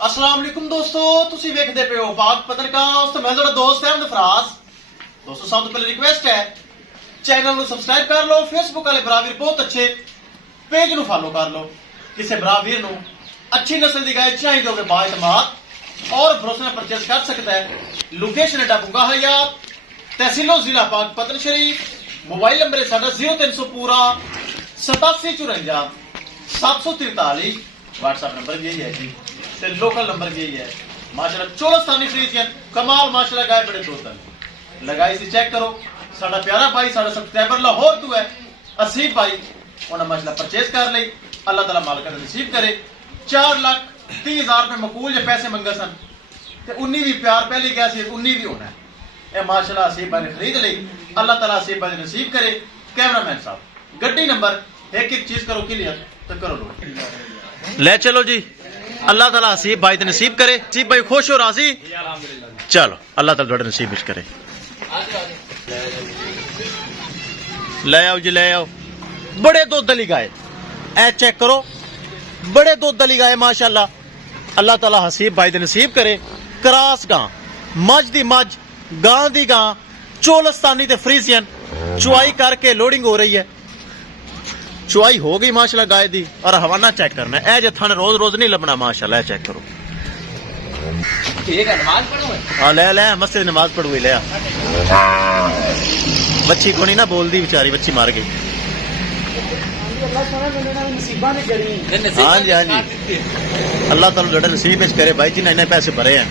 अस्सलाम वालेकुम दोस्तों, तुसी वेखदे पे हो पाक पत्रकार ते मैं तुहाडा दोस्त अहमद फराज। दोस्तों सब तो पहले रिक्वेस्ट है चैनल को सब्सक्राइब कर लो, फेसबुक वाले बरावीर बहुत अच्छे पेज नु फॉलो कर लो। किसी बरावीर नु अच्छी नस्ल की गाय चाहिए होवे बाएतमाद और भरोसे में परचेज कर सकता है। लोकेशन है बुगा हयात, तहसीलो जिला पाक पतन शरीफ। मोबाइल नंबर है साडा 0300 पूरा 8754 743। व्हाट्सएप नंबर यही है जी, ते लोकल नंबर यही है। माशाल्लाह चोलस्तानी फ्रीजियन कमाल माशाल्लाह गाय बड़े दोस्तन लगाई सी चेक करो। साडा प्यारा भाई साडा सब्सक्राइबर लाहौर तू है असीब भाई, उन्हें माशाल्लाह परचेज कर ली। अल्लाह ताला मालिक नसीब करे। 4,30,000 रुपए मकूल जो पैसे मंगे सन ते 19 भी प्यार पहले गया सी, 19 भी होना है। माशाल्लाह असीब भाई ने खरीद ली। अल्लाह ताला असीब भाई नसीब करे। कैमरामैन साहब गड्डी नंबर एक एक चीज करो क्लियर तो करो लो ले चलो जी। अल्लाह ताला असीब भाई नसीब करे। असीब भाई खुश हो राजी? चलो अल्लाह ताला थोड़े नसीब विच करे। ले आओ जी, ले आओ। बड़े दुध वाली गाय ए चेक करो, बड़े दुध वाली गाय माशाल्लाह। अल्लाह ताला हसीब भाई नसीब करे। क्रॉस गां, मझ दी मझ, गां दी गां, चोलस्तानी ते फ्रीजियन चुआई करके लोडिंग हो रही है। चुआई हो गई माशाल्लाह गाय दी। और हवाना चेक करना है, जे थाने रोज रोज नहीं लबना माशाल्लाह। चेक करो हाँ, ले ले मस्जिद नमाज पढ़ गई। ले बच्ची को नहीं ना बोल दी बेचारी, बच्ची मार गई। हाँ जी हाँ जी, अल्लाह ताला जोड़ा नसीब करे भाई जी ने इन्हें पैसे भरे हैं।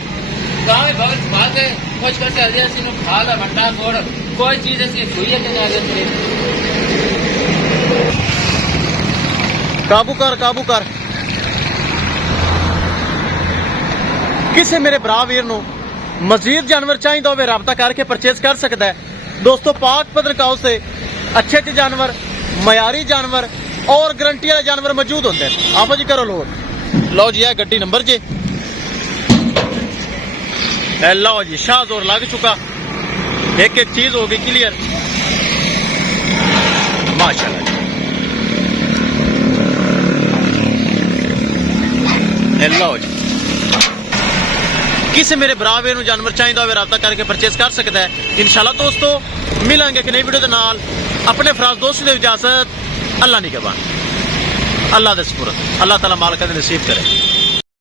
कोई चीज काबू कर, काबू कर। किसी मेरे भरा वीर नूं मजीद जानवर चाहिए हो राबता करके परचेज कर सकता है। दोस्तों पाक पत्रकार से अच्छे अच्छे जानवर, मयारी जानवर और गारंटी वाले जानवर मौजूद होते हैं। आप जी करो लोड। लो जी है गड्डी नंबर जी, लो जी शाह जोर लग चुका। एक एक चीज होगी क्लियर माशाल्लाह। लो जी, किसी मेरे बराबर नूं जानवर चाहिए हो राबता करके परचेज कर सकता है। इंशाल्लाह दोस्तों मिलेंगे एक नई वीडियो के नाल। अपने फराज दोस्त की इजाजत। अल्लाह निगहबान, अल्लाह दे सुपुर्द। अल्लाह ताला मालिक नसीब करे।